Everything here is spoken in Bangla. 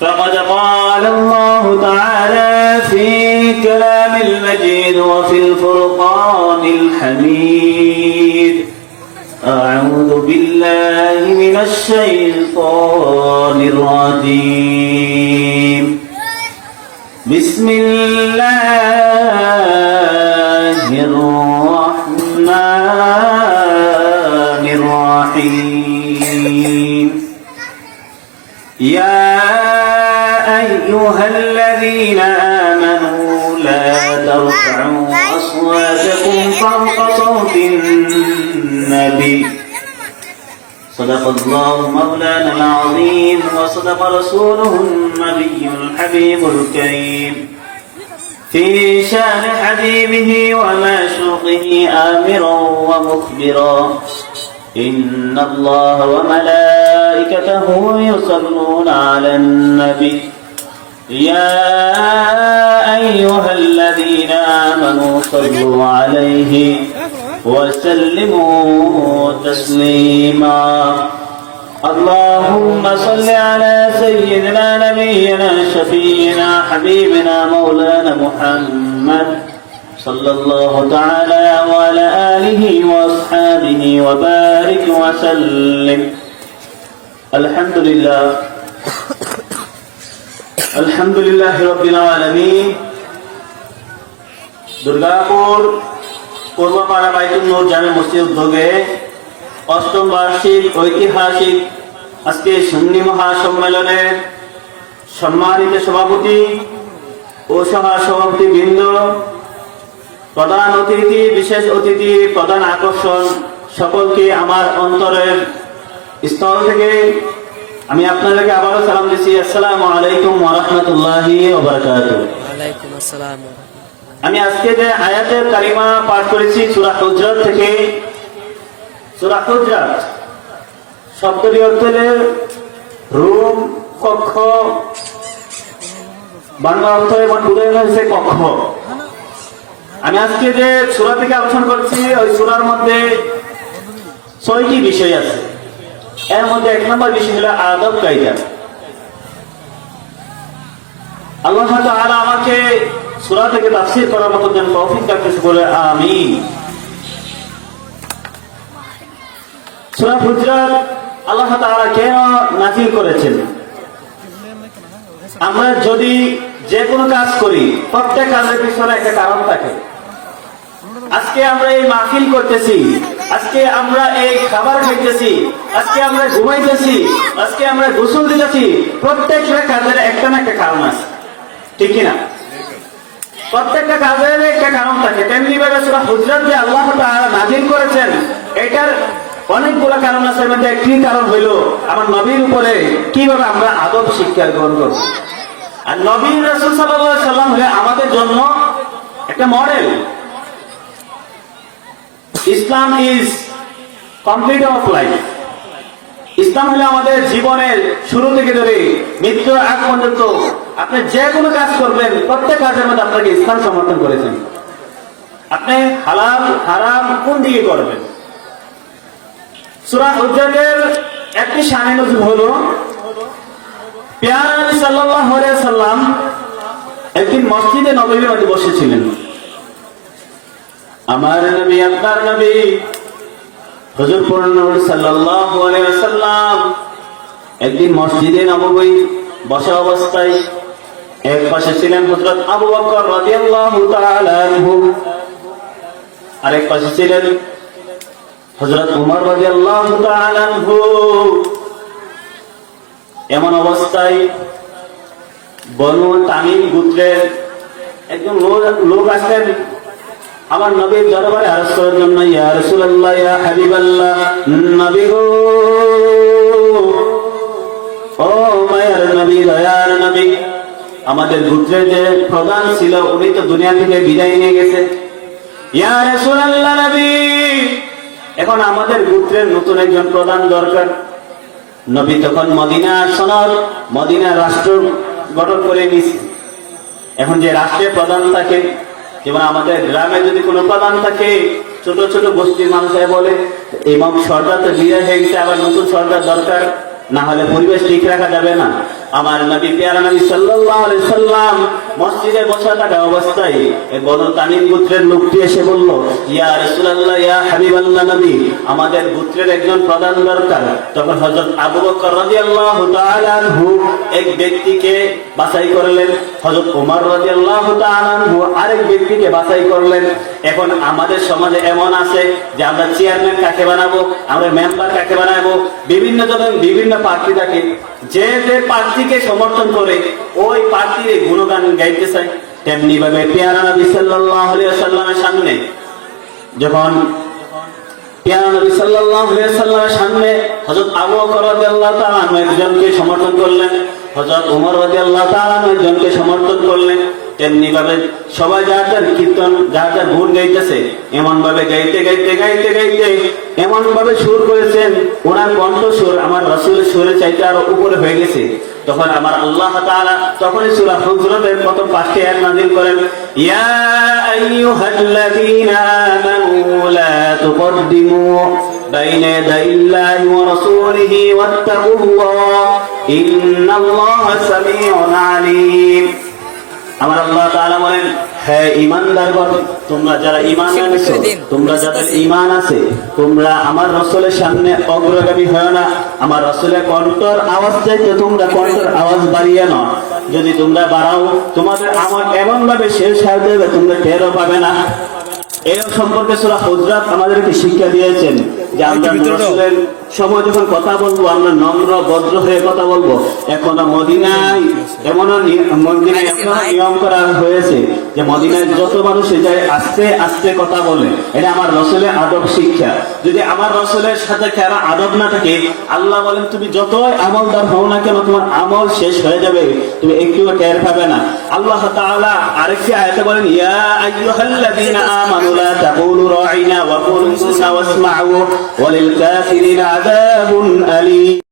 فقد قال الله تعالى في كلام المجيد وفي الفرقان الحميد. أعوذ بالله من الشيطان الرجيم. بسم الله الرحمن الرحيم. يا صدق الله مولانا العظيم وصدق رسوله النبي الحبيب الكريم. في شأن حبيبه ومعشوقه آمرا ومخبرا. إن الله وملائكته يصلون على النبي. يا أيها الذين آمنوا صلوا عليه. وسلموا تسليما اللهم صل على سيدنا نبينا شفينا حبيبنا مولانا محمد صلى الله تعالى وعلى آله وأصحابه وبارك وسلم الحمد لله الحمد لله رب العالمين দুর্গাপুর বাইতুল নূর জামে মসজিদ উদ্যোগে অষ্টম বার্ষিক ঐতিহাসিক আজকে সুন্নি সম্মানিত সভাপতি ও সভাপতি বৃন্দ প্রধান অতিথি, বিশেষ অতিথি, প্রধান আকর্ষণ, সকলকে আমার অন্তরের স্থল থেকে আমি আপনাদেরকে আবারও সালাম দিচ্ছি। আসসালামু আলাইকুম ওরহমতুল্লাহি আসসালাম। আমি আজকে যে আয়াতের কালিমা পাঠ করেছি, সুরা হুজরাত থেকে। সুরা হুজরাত শব্দটি অর্থ রুম, কক্ষ। বাংলা অর্থ এবং বোঝানো হয়েছে কক্ষ। আমি আজকে যে সুরা থেকে আলোচনা করছি, ওই সুরার মধ্যে ছয়টি বিষয় আছে। এর মধ্যে এক নম্বর বিষয় হলো আদব কায়দা। আল্লাহ আমাকে সূরা থেকে তাফসীর করার মতো যেন তৌফিক দান বলে, আমিন। সূরা হুজরাত আল্লাহ তাআলা কেন নাযিল করেছেন? আমরা যদি যে কোনো কাজ করি, প্রত্যেক কাজের পিছনে একটা কারণ থাকে। আজকে আমরা এই মাহফিল করতেছি, আজকে আমরা এই খাবার খাইতেছি, আজকে আমরা ঘুমাইতেছি, আজকে আমরা গোসল দিতেছি, প্রত্যেকটা কাজের একটা না একটা কারণ আছে। ঠিক কিনা? প্রত্যেকটা কাজের একটা কারণ থাকে। তেমনি ভাবে সুরা হুজরাত যে আল্লাহ নাযিল করেছেন, এটার অনেকগুলো কারণ আছে। মধ্যে একটি কারণ হইল আমার নবীর উপরে কীভাবে আমরা আদব শিক্ষা গ্রহণ করব। আর নবী রাসূল সাল্লাম হলে আমাদের জন্য একটা model. Islam is complete of life. ইসলাম হলে আমাদের জীবনের শুরু থেকে ধরে মৃত্যুর আগ পর্যন্ত আপনি যে কোনো কাজ করবেন, প্রত্যেক কাজের মধ্যে আপনাকে ইসলাম সমর্থন করেছেন। আপনি হালাল, হারাম কোন দিকে করবেন? সুরা হুজরাতের একটি শানে নজর হলো, পেয়ার নবী সাল্লাল্লাহু আলাইহি সাল্লাম একদিন মসজিদে নববীর মধ্যে বসেছিলেন। আমার নবী, আপনার নবী হজর পূর্ণুর সাল্লাল্লাহু আলাইহি ওয়াসাল্লাম একদিন মসজিদে নববী বসা অবস্থায় এক পাশে ছিলেন হযরত আবু বকর রাদিয়াল্লাহু তাআলা আনহু। আরেক পাশে ছিলেন হযরত উমর রাদিয়াল্লাহু তাআলা আনহু। এমন অবস্থায় বনু তামিম গোত্রের একজন লোক আসলেন। আমার নবীর দরবারে আরজ করার জন্য ইয়া রাসূলুল্লাহ, ইয়া হাবিবাল্লাহ, নবী গো। ও আমাদের গোত্রের যে প্রধান ছিল, উনি তো দুনিয়া থেকে বিদায় নিয়ে গেছে। এখন আমাদের গোত্রের নতুন একজন প্রধান দরকার। নবী তখন মদিনা সনদ, মদিনা রাষ্ট্র গঠন করে নিছে। এখন যে রাষ্ট্রের প্রধান থাকে, যেমন আমাদের গ্রামে যদি কোনো প্রধান থাকে, ছোট ছোট গোষ্ঠীর মানুষের বলে এবং সরকার তো বিদায় হয়ে গেছে, আবার নতুন সরকার দরকার, না হলে পরিবেশ ঠিক রাখা যাবে না। আমার নবী পেয়ারা নবী সাল্লাম মসজিদে বসা থাকা অবস্থায় এই বনু তামিম গোত্রের লোকটি এসে বলল, ইয়া রাসূলুল্লাহ, ইয়া হাবিবাল্লাহ নবী, আমাদের গোত্রের একজন প্রধান দরকার। তখন হযরত আবু বকর রাদিয়াল্লাহু তাআলা আনহু এক ব্যক্তিকে বাছাই করলেন। হযরত ওমর রাদিয়াল্লাহু তাআলা আনহু আরেক ব্যক্তিকে বাছাই করলেন। এখন আমাদের সমাজে এমন আছে যে আমরা চেয়ারম্যান কাকে বানাবো, আমরা মেম্বার কাকে বানাবো, বিভিন্ন ধরনের বিভিন্ন প্রার্থী থাকে। যে যে প্রার্থীকে সমর্থন করে ওই প্রার্থীর গুণগান গাইতে চায়। তেমনি ভাবে পেয়ারা নবী সাল্লামের সামনে যখন সমর্থন করলেন, হযরত উমর রাদিয়াল্লাহু তাআলা একজনকে সমর্থন করলেন। তেমনি ভাবে সবাই যার যার কীর্তন, যা যা ভুল গাইতেছে এমন ভাবে গাইতে গাইতে গাইতে গাইতে এমন ভাবে সুর করেছেন, ওনার কণ্ঠ সুর আমার রসুলের সুরে চাইতে আরও উপরে হয়ে গেছে। তখন আমার আল্লাহ তাআলা তখন সূরা হুজরাতের প্রথম পাঁচটি আয়াত নাযিল করেন, ইয়া আইয়ুহাল্লাযীনা আমানু লা তুকদ্দিমু বাইনা ইয়াদাইল্লাহি ওয়া রাসূলিহি ওয়াত্তাকুল্লাহ, ইন্নাল্লাহা সামিউন আলীম। আমার আল্লাহ তাআলা বলেন হ্যাঁ তোমরা যারা তোমরা যাদের আছে তোমরা আমার রসুলের সামনে অগ্রগামী হয় না। আমার রসুলের কণ্ঠর আওয়াজ চাইতে তোমরা কণ্ঠর আওয়াজ বাড়িয়ে না যদি তোমরা বাড়াও তোমাদের আমার এমন ভাবে শেষ হয়ে দেবে তোমরা টেরও পাবে না। এর সম্পর্কে সুরা হুজরাত আমাদেরকে শিক্ষা দিয়েছেন। যে আমরা রসুলের সময় যখন কথা বলব আমরা নম্র ভদ্র হয়ে কথা বলব। এখনও মদিনায় এমনও মদিনায় এখনও নিয়ম করা হয়েছে যে মদিনায় যত মানুষ যায় আস্তে আস্তে কথা বলে। এটা আমার রসুলের আদব শিক্ষা। যদি আমার রসুলের সাথে খেলা আদব না থাকে আল্লাহ বলেন তুমি যতই আমলদার হও না কেন তোমার আমল শেষ হয়ে যাবে। তুমি একটুও টের পাবে না। আল্লাহ তাআলা আরেকটি আয়াতে বলেন ইয়া আইয়ুহাল্লাযীনা আমানু লা তাকুলু রাঈনা ওয়া কুলু ওয়াসমা'ু وللكافرين عذاب أليم.